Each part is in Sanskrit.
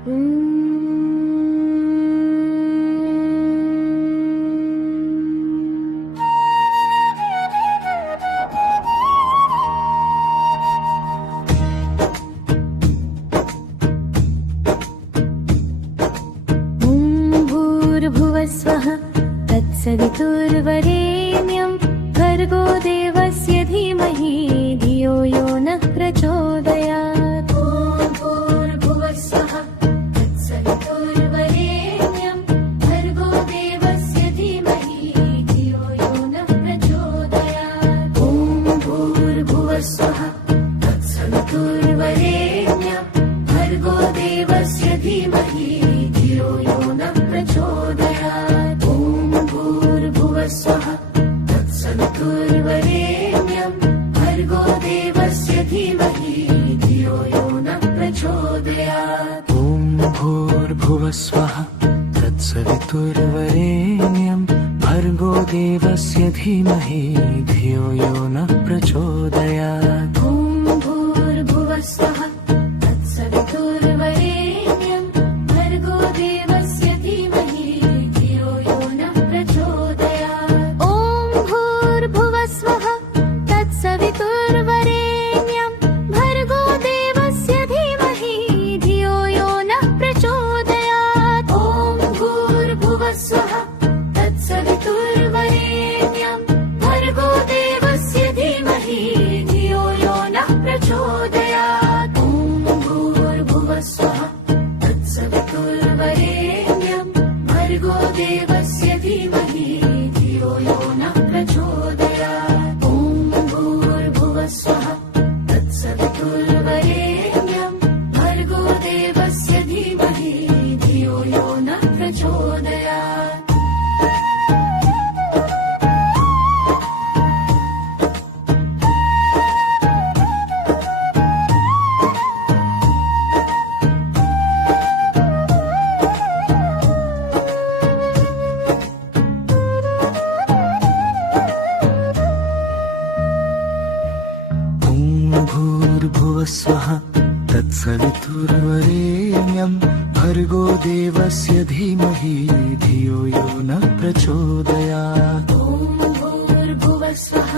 भूर्भुवस्वः तत्सवितुर्वरेण्यं भर्गो देवस्य धीमहि धियो यो नः प्रचोदयात्। भूर्भुवस्वः तत्सवितुर्वरेण्यं भर्गो देवस्य धीमहि धियो यो नः प्रचोदयात्। भूर्भुवस्वः तत्सवितुर्वरेण्यं भर्गो देवस्य धीमहि धियो यो नः प्रचोदयात्। भूर्भुवस्वः तत्सवितुर्वरेण्यं भर्गो देवस्य धीमहि धियो यो नः प्रचोदयात्। भूर्भुवस्वः तत्सवितुर्वरेण्यं भर्गो देवस्य धीमहि धियो यो नः प्रचोदयात्। भूर्भुवस्वः तत्सवितुर्वरेण्यं भर्गो देवस्य धीमहि धियो यो नः प्रचोदयात्। भूर्भुवस्वः तत्सवितुर्वरेण्यं भर्गो देवस्य धीमहि धियो यो नः प्रचोदयात्। भूर्भुवस्वः तत्सवितुर्वरेण्यं भर्गो देवस्य धीमहि धियो यो नः प्रचोदयात्। भूर्भुवस्वः तत्सवितुर्वरेण्यं भर्गो देवस्य धीमहि धियो यो नः प्रचोदयात्। भूर्भुवस्वः तत्सवितुर्वरेण्यं भर्गो देवस्य धीमहि धियो यो नः प्रचोदयात्। भूर्भुवस्वः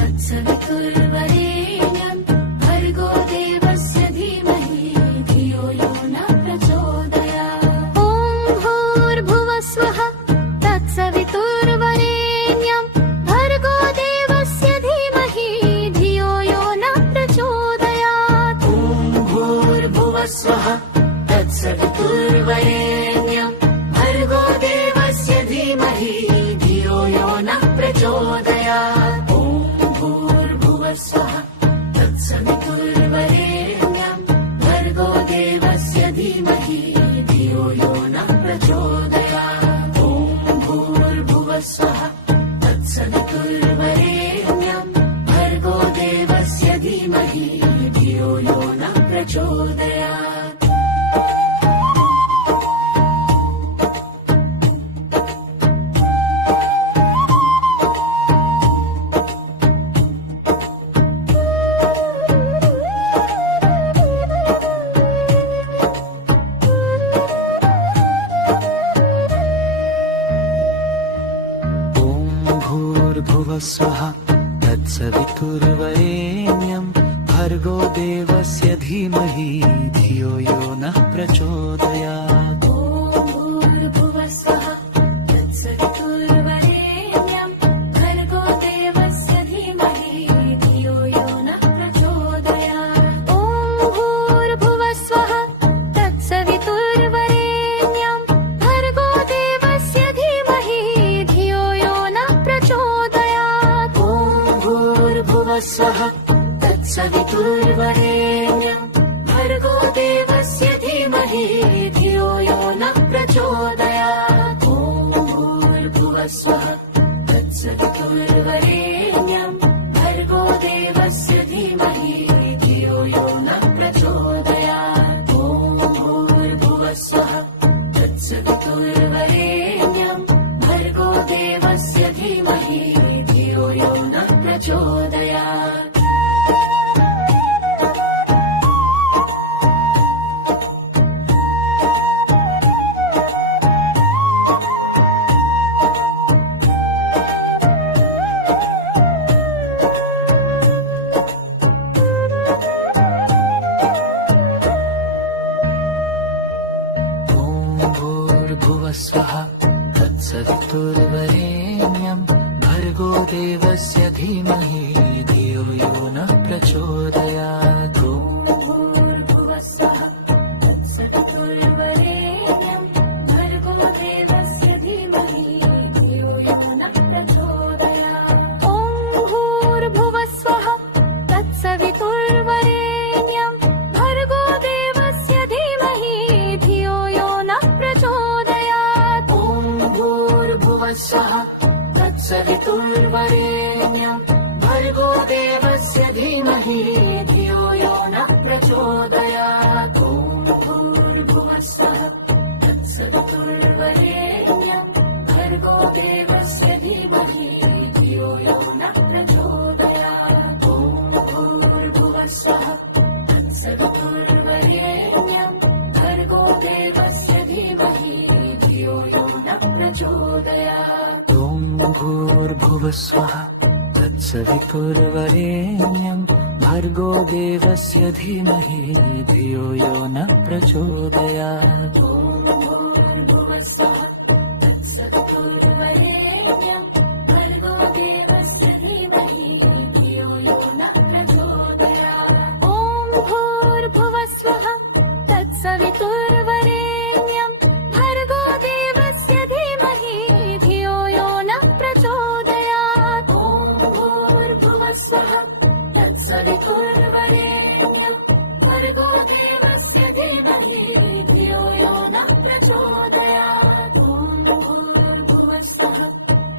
तत्सवितुर्वरेण्यं भर्गो देवस्य धीमहि धियो यो नः प्रचोदयात्। भूर्भुवस्वः तत्सवितुर्वरेण्यं भर्गो देवस्य धीमहि धियो यो नः प्रचोदयात्। भूर्भुवस्वः तत्सवितुर्वरेण्यं भर्गो देवस्य धीमहि धियो यो नः प्रचोदयात्। भूर्भुवस्वः तत्सवितुर्वरेण्यं भर्गो देवस्य धीमहि धियो यो नः प्रचोदयात्। भूर्भुवस्वः तत्सवितुर्वरेण्यं भर्गो देवस्य धीमहि धियो यो नः प्रचोदयात्। भूर्भुवस्वः तत्सवितुर्वरेण्यं भर्गो देवस्य धीमहि धियो यो नः प्रचोदयात्। भूर्भुवस्वः तत्सवितुर्वरेण्यं भर्गो देवस्य धीमहि धियो यो नः प्रचोदयात्। भूर्भुवस्वः तत्सवितुर्वरेण्यं भर्गो देवस्य धीमहि धियो यो नः प्रचोदयात्। भूर्भुवस्वः तत्सवितुर्वरेण्यं भर्गो देवस्य धीमहि धियो यो नः प्रचोदयात्। भूर्भुवस्वः तत्सवितुर्वरेण्यं भर्गो देवस्य धीमहि धियो यो नः प्रचोदयात्। भूर्भुवस्वः तत्सवितुर्वरेण्यं भर्गो देवस्य धीमहि धियो यो नः प्रचोदयात्। भूर्भुवस्वः तत्सवितुर्वरेण्यं भर्गो देवस्य धीमहि धियो यो नः प्रचोदयात्। भूर्भुवस्वः तत्सवितुर्वरेण्यं भर्गो देवस्य धीमहि धियो यो नः प्रचोदयात्। भूर्भुवस्वः तत्सवितुर्वरेण्यं भर्गो देवस्य धीमहि धियो यो नः प्रचोदयात्। ॐ भूर्भुवस्वः तत्सवितुर्वरेण्यं भर्गो देवस्य धीमहि धियो यो नः प्रचोदयात्। ॐ भूर्भुवस्वः तत्सवितुर्वरेण्यं भर्गो देवस्य धीमहि धियो यो नः प्रचोदयात्। ॐ भूर्भुवस्वः तत्सवितुर्वरेण्यं भर्गो देवस्य धीमहि धियो यो नः प्रचोदयात्। ॐ भूर्भुवस्वः तत्सवितुर्वरेण्यं भर्गो देवस्य धीमहि धियो यो नः प्रचोदयात्। ॐ भूर्भुवस्वः तत्सवितुर्वरेण्यं भर्गो देवस्य धीमहि धियो यो नः प्रचोदयात्। ॐ भूर्भुवस्वः तत्सवितुर्वरेण्यं भर्गो देवस्य धीमहि धियो यो नः प्रचोदयात्। ॐ भूर्भुवस्वः तत्सवितुर्वरेण्यं भर्गो देवस्य धीमहि धियो यो नः प्रचोदयात्। ॐ भूर्भुवस्वः तत्सवितुर्वरेण्यं भर्गो देवस्य धीमहि धियो यो नः प्रचोदयात्। ॐ भूर्भुवस्वः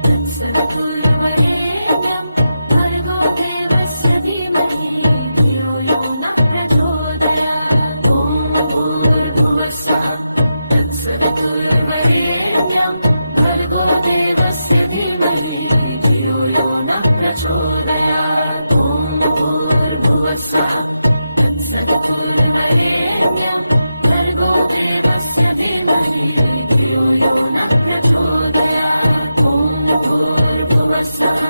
तत्सवितुर्वरेण्यं भर्गो देवस्य धीमहि धियो यो नः प्रचोदयात्। ॐ भूर्भुवस्वः तत्सवितुर्वरेण्यं भर्गो देवस्य धीमहि धियो यो नः प्रचोदयात्। ॐ भूर्भुवस्वः तत्सवितुर्वरेण्यं भर्गो देवस्य धीमहि धियो यो नः प्रचोदयात्। ॐ भूर्भुवस्वः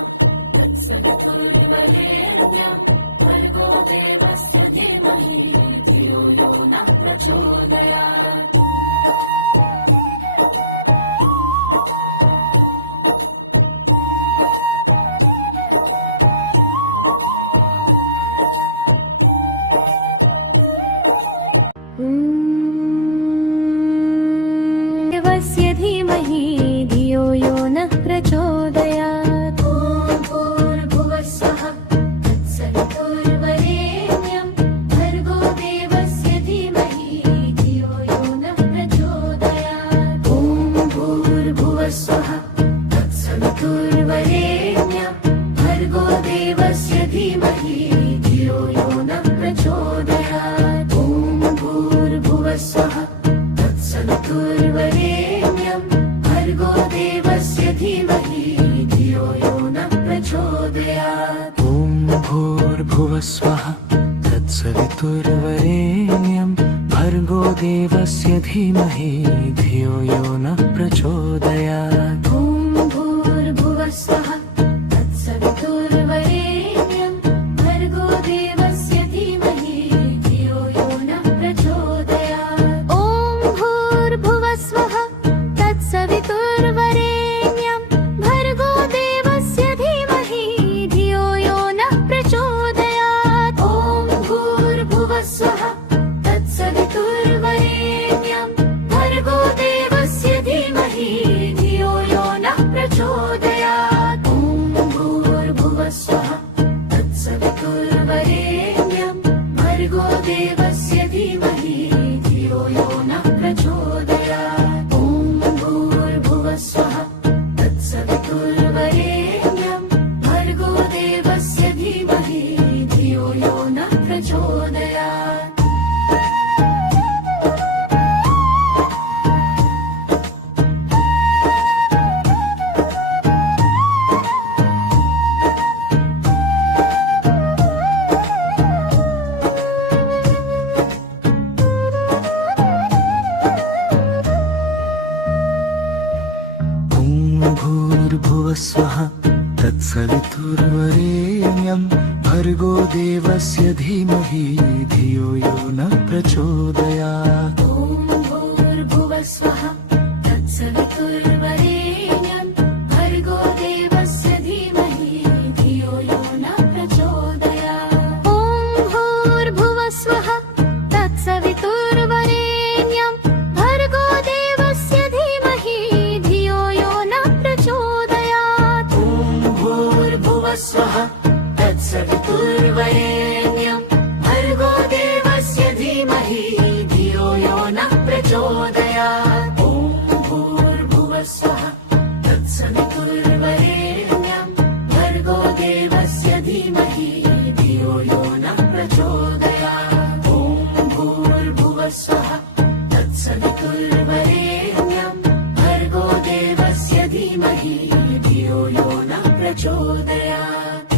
तत्सवितुर्वरेण्यं भर्गो देवस्य धीमहि धियो यो नः प्रचोदयात्। देवस्य धीमहि धियो यो नः प्रचोदयात्। ॐ भूर्भुवस्वः तत्सवितुर्वरेण्यं भर्गो देवस्य धीमहि धियो यो नः प्रचोदयात्। ॐ भूर्भुवस्वः तत्सवितुर्वरेण्यं भर्गो देवस्य धीमहि धियो यो नः प्रचोदयात्। ॐ भूर्भुवस्वः तत्सवितुर्वरेण्यं भर्गो देवस्य धीमहि धियो यो नः प्रचोदयात्। ॐ भूर्भुवस्वः तत्सवितुर्वरेण्यं भर्गो देवस्य धीमहि धियो यो नः प्रचोदयात्। ॐ भूर्भुवस्वः तत्सवितुर्वरेण्यं भर्गो देवस्य धीमहि धियो यो नः प्रचोदयात्। ॐ भूर्भुवस्वः तत्सवितुर्वरेण्यं भर्गो देवस्य धीमहि धियो यो नः प्रचोदयात्। ॐ भूर्भुवस्वः तत्सवितुर्वरेण्यं भर्गो देवस्य धीमहि धियो यो नः प्रचोदयात्। ॐ भूर्भुवस्वः तत्सवितुर्वरेण्यं भर्गो देवस्य धीमहि धियो यो नः प्रचोदयात्। ॐ भूर्भुवस्वः तत्सवितुर्वरेण्यं भर्गो देवस्य धीमहि धियो यो नः प्रचोदयात्। भूर्भुवस्वः तत्सवितुर्वरेण्यं भर्गो देवस्य धीमहि धियो यो नः प्रचोदयात्। ॐ भूर्भुवस्वः तत्सवितुर्वरेण्यं तत्सवितुर्वरेण्यं भर्गो देवस्य धीमहि धियो यो न प्रचोदयात्। ॐ भूर्भुवः स्वः तत्सवितुर्वरेण्यं भर्गो देवस्य धीमहि धियो यो न प्रचोदयात्। ॐ भूर्भुवः स्वः तत्सवितुर्वरेण्यं भर्गो देवस्य धीमहि धियो यो न प्रचोदयात्। ॐ भूर्भुवः स्वः तत्सवितुर्वरेण्यं भर्गो देवस्य धीमहि धियो यो न प्रचोदयात्। ॐ भूर्भुवः स्वः तत्सवितुर्वरेण्यं भर्गो देवस्य धीमहि धियो यो न प्रचोदयात्।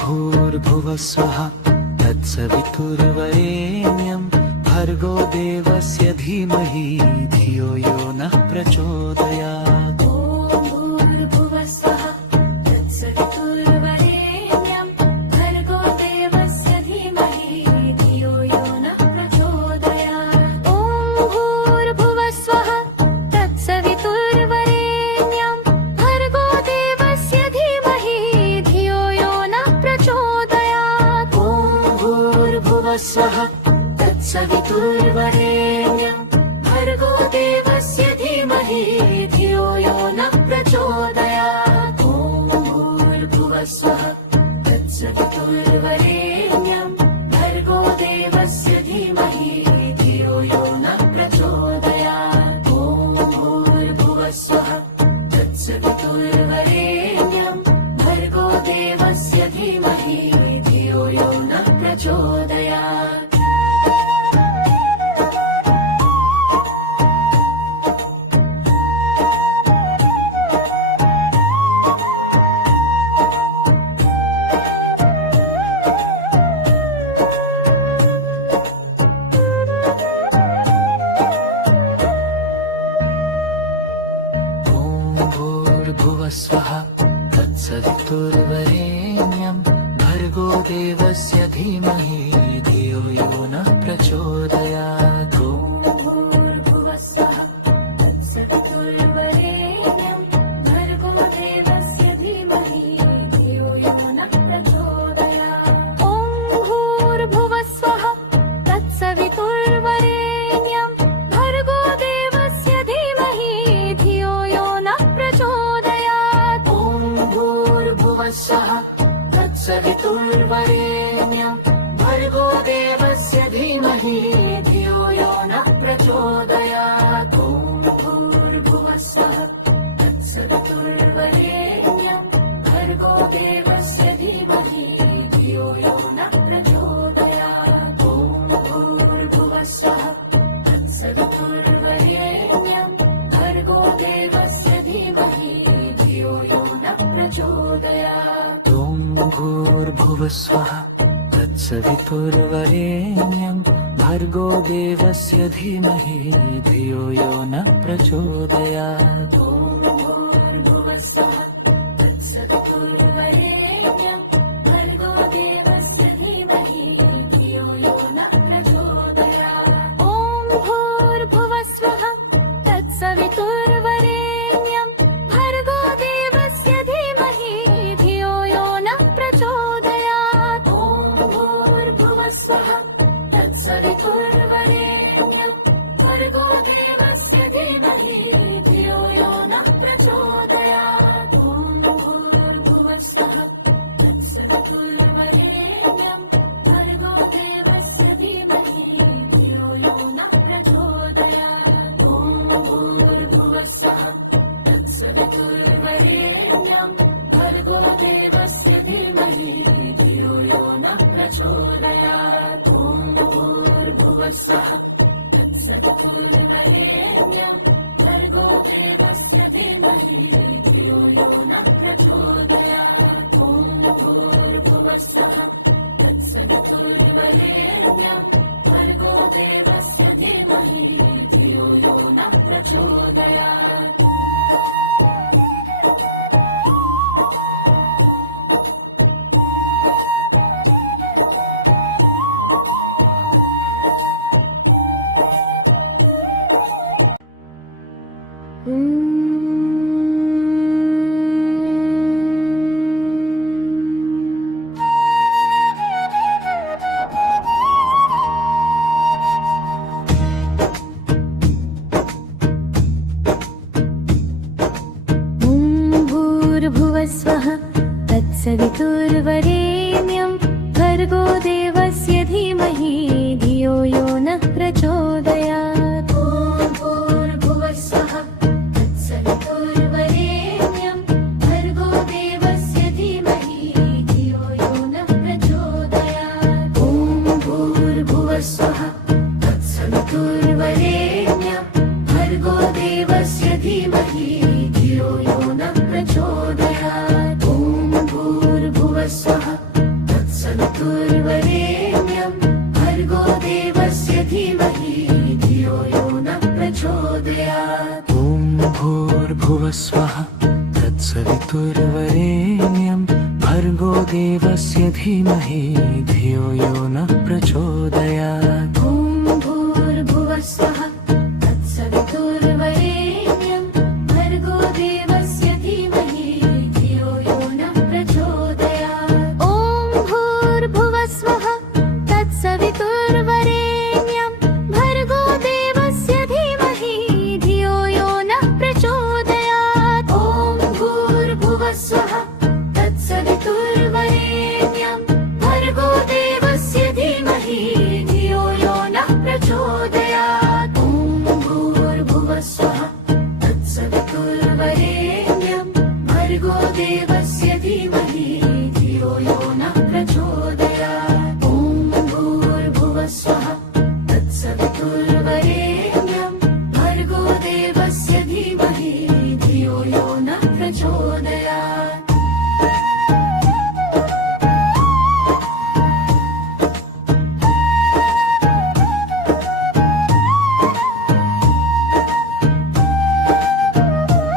भूर्भुवः स्वः तत्सवितुर्वरेण्यं भर्गो देवस्य धीमहि धियो यो नः प्रचोदयात्। ॐ भूर्भुवः स्वः तत्सवितुर्वरेण्यं भर्गो देवस्य धीमहि धियो यो नः प्रचोदयात्। ॐ भूर्भुवः स्वः तत्सवितुर्वरेण्यं भर्गो देवस्य धीमहि धियो यो न प्रचोदयात्। ॐ भूर्भुवः स्वः तत्सवितुर्वरेण्यं भर्गो देवस्य धीमहि धियो यो नः प्रचोदयात्। ॐ भूर्भुवः स्वः तत्सवितुर्वरेण्यं भर्गो देवस्य धीमहि धियो यो नः प्रचोदयात्। ॐ भूर्भुवः स्वः तत्सवितुर्वरेण्यं भर्गो देवस्य धीमहि धियो यो नः प्रचोदयात्। भूर्भुवः स्वः तत्सवितुर्वरेण्यं भर्गो देवस्य धीमहि धियो यो नः प्रचोदयात्। भूर्भुवः स्वः तत्सवितुर्वरेण्यं भर्गो देवस्य धीमहि धियो यो नः प्रचोदयात्। ॐ भूर्भुवः स्वः तत्सवितुर्वरेण्यं भर्गो देवस्य धीमहि धियो यो न प्रचोदयात्। ॐ भूर्भुवः स्वः तत्सवितुर्वरेण्यं भर्गो देवस्य धीमहि धियो यो नः प्रचोदयात्। ॐ भूर्भुवः स्वः तत्सवितुर्वरेण्यं भर्गो देवस्य धीमहि धियो यो नः प्रचोदयात्। ॐ भूर्भुवः स्वः तत्सवितुर्वरेण्यं भर्गो देवस्य धीमहि धियो यो नः प्रचोदयात्। ॐ भूर्भुवः स्वः तत्सवितुर्वरेण्यं भर्गो देवस्य धीमहि धियो यो नः प्रचोदयात्। ॐ भूर्भुवः स्वः तत्सवितुर्वरेण्यं भर्गो देवस्य धीमहि धियो यो नः प्रचोदयात्। ॐ भूर्भुवः स्वः तत्सवितुर्वरेण्यं भर्गो देवस्य धीमहि धियो यो न प्रचोदयात्। ॐ भूर्भुवः स्वः तत्सवितुर्वरेण्यं भर्गो देवस्य धीमहि धियो यो नः प्रचोदयात्। ॐ भूर्भुवः स्वः तत्सवितुर्वरेण्यं भर्गो देवस्य धीमहि धियो यो नः प्रचोदयात्। ॐ भूर्भुवः स्वः तत्सवितुर्वरेण्यं भर्गो देवस्य धीमहि धियो यो नः प्रचोदयात्। ॐ भूर्भुवः स्वः तत्सवितुर्वरेण्यं भर्गो देवस्य धीमहि धियो यो नः प्रचोदयात्। ॐ भूर्भुवः स्वः तत्सवितुर्वरेण्यं प्रचोदयात् भूर्भुवस्वः तत्सवितुर्वरेण्यं भर्गो देवस्य धीमहि धियो यो नः प्रचोदयात् ॐ भूर्भुवस्वः तत्सवितुर्वरेण्यं भर्गो देवस्य धीमहि धियो यो नः प्रचोदयात् ॐ भूर्भुवस्वः तत्सवितुर्वरेण्यं भर्गो देवस्य धीमहि धियो यो नः प्रचोदयात् ॐ भूर्भुवस्वः तत्सवितुर्वरेण्यं भर्गो देवस्य धीमहि धियो यो नः प्रचोदयात् ॐ भूर्भुवस्वः तत्सवितुर्वरेण्यं भर्गो देवस्य धीमहि धियो यो नः प्रचोदयात् ॐ भूर्भुवस्वः तत्सवितुर्वरेण्यं भर्गो देवस्य धीमहि धियो यो नः प्रचोदयात् ॐ भूर्भुवस्वः तत्सवितुर्वरेण्यं भर्गो देवस्य धीमहि धियो यो नः प्रचोदयात् ॐ भूर्भुवस्वः तत्सवितुर्वरेण्यं भर्गो देवस्य धीमहि धियो यो नः प्रचोदयात् ॐ भूर्भुवस्वः तत्सवितुर्वरेण्यं भर्गो देवस्य धीमहि धियो यो नः प्रचोदयात् ॐ भूर्भुवस्वः तत्सवितुर्वरेण्यं भर्गो देवस्य धीमहि धियो यो नः प्रचोदयात् ॐ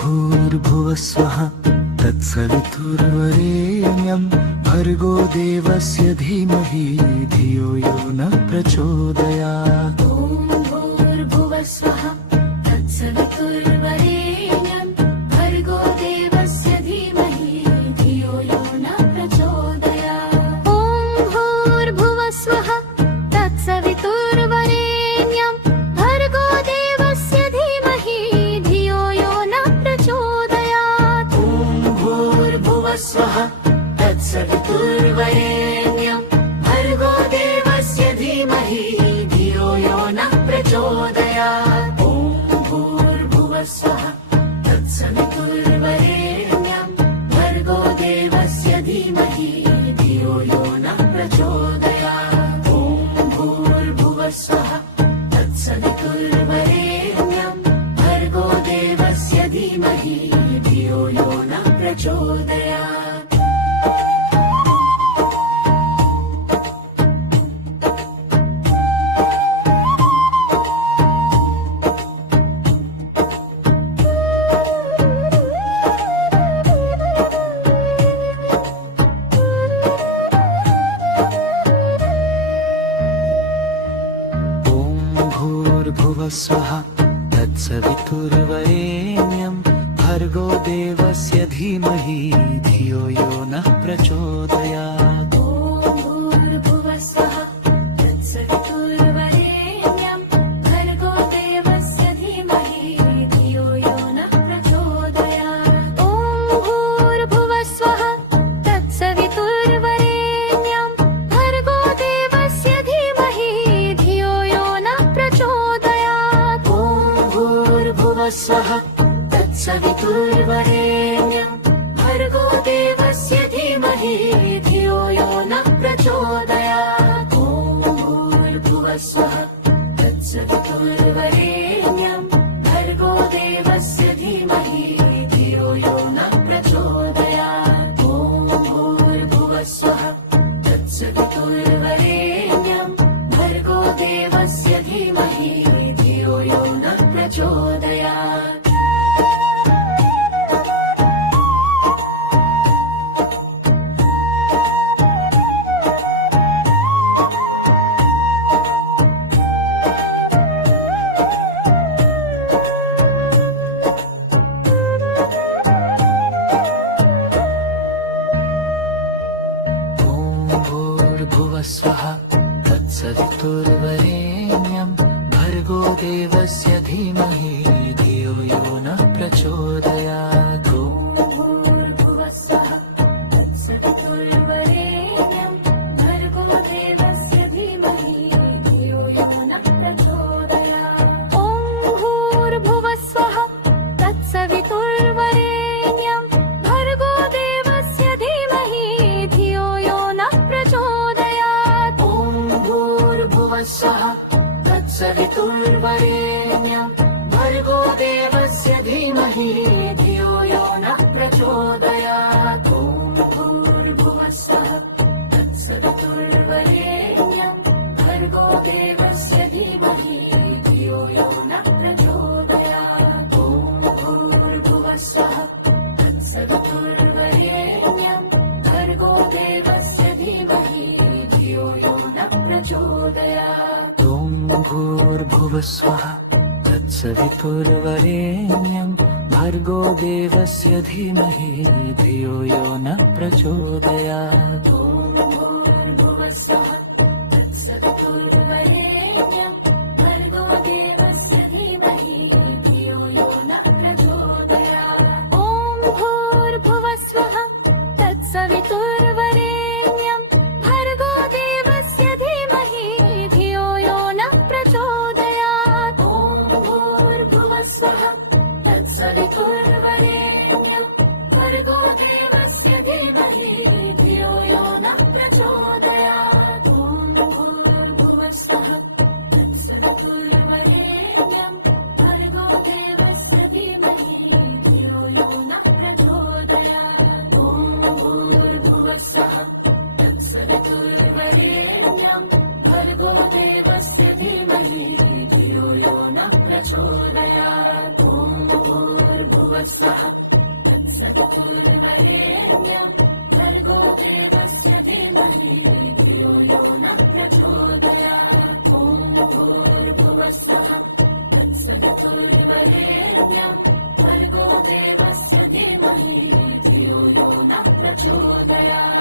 भूर्भुवस्वः तत्सवितुर्वरेण्यं भर्गो देवस्य धीमहि धियो यो नः प्रचोदयात् ॐ भूर्भुवस्वः तत्सवितुर्वरेण्यं भर्गो देवस्य धीमहि धियो यो नः प्रचोदयात् ॐ भूर्भुवस्वः तत्सवितुर्वरेण्यं भर्गो देवस्य धीमहि धियो यो नः प्रचोदयात् ॐ भूर्भुवस्वः तत्सवितुर्वरेण्यं भर्गो देवस्य धीमहि धियो यो नः प्रचोदयात् ॐ भूर्भुवस्वः तत्सवितुर्वरेण्यं भर्गो देवस्य धीमहि धियो यो नः प्रचोदयात् ॐ भूर्भुवस्वः तत्सवितुर्वरेण्यं भर्गो देवस्य धीमहि धियो यो नः प्रचोदयात् ॐ भूर्भुवस्वः तत्सवितुर्वरेण्यं भर्गो देवस्य धीमहि धियो यो नः प्रचोदयात् ॐ भूर्भुवस्वः तत्सवितुर्वरेण्यं भर्गो देवस्य धीमहि धियो यो नः प्रचोदयात् ॐ भूर्भुवस्वः तत्सवितुर्वरेण्यं भर्गो देवस्य धीमहि धियो यो नः प्रचोदयात् ॐ भूर्भुवस्वः तत्सवितुर्वरेण्यं भर्गो देवस्य धीमहि धियो यो नः प्रचोदयात् ॐ भूर्भुवस्वः तत्सवितुर्वरेण्यं भर्गो देवस्य धीमहि धियो यो नः प्रचोदयात् ॐ भर्गो देवस्य धीमहि धियो यो नः प्रचोदयात् ॐ भूर्भुवस्सुवः तत्सवितुर्वरेण्यं भर्गो देवस्य धीमहि धियो यो नः प्रचोदयात् ॐ भूर्भुवः स्वः तत्सवितुर्वरेण्यं भर्गो देवस्य धीमहि धियो यो नः प्रचोदयात् ॐ भूर्भुवः स्वः तत्सवितुर्वरेण्यं भर्गो देवस्य धीमहि धियो यो नः प्रचोदयात् ॐ भूर्भुवस्सुवः तत्सवितुर्वरेण्यं भर्गो देवस्य धीमहि धियो यो नः प्रचोदयात् ॐ भूर्भुवस्सुवः तत्सवितुर्वरेण्यं भर्गो देवस्य धीमहि धियो यो नः प्रचोदयात् ॐ भूर्भुवः स्वः तत्सवितुर्वरेण्यं भर्गो देवस्य धीमहि धियो यो नः प्रचोदयात् ॐ भूर्भुवस्सुवः तत्सवितुर्वरेण्यं भर्गो देवस्य धीमहि धियो यो नः प्रचोदयात् ॐ भूर्भुवः स्वः तत्सवितुर्वरेण्यं भर्गो देवस्य धीमहि धियो यो नः प्रचोदयात् ॐ भूर्भुवस्सुवः तत्सवितुर्वरेण्यं भर्गो देवस्य धीमहि धियो यो नः प्रचोदयात् ॐ भूर्भुवस्सुवः तत्सवितुर्वरेण्यं भर्गो देवस्य धीमहि धियो यो नः प्रचोदयात् ॐ भूर्भुवस्सुवः तत्सवितुर्वरेण्यं भर्गो देवस्य धीमहि धियो यो नः प्रचोदयात् ॐ भूर्भुवस्सुवः तत्सवितुर्वरेण्यं भर्गो देवस्य धीमहि धियो यो नः प्रचोदयात् ॐ भूर्भुवस्सुवः तत्सवितुर्वरेण्यं भर्गो देवस्य धीमहि धियो यो नः प्रचोदयात्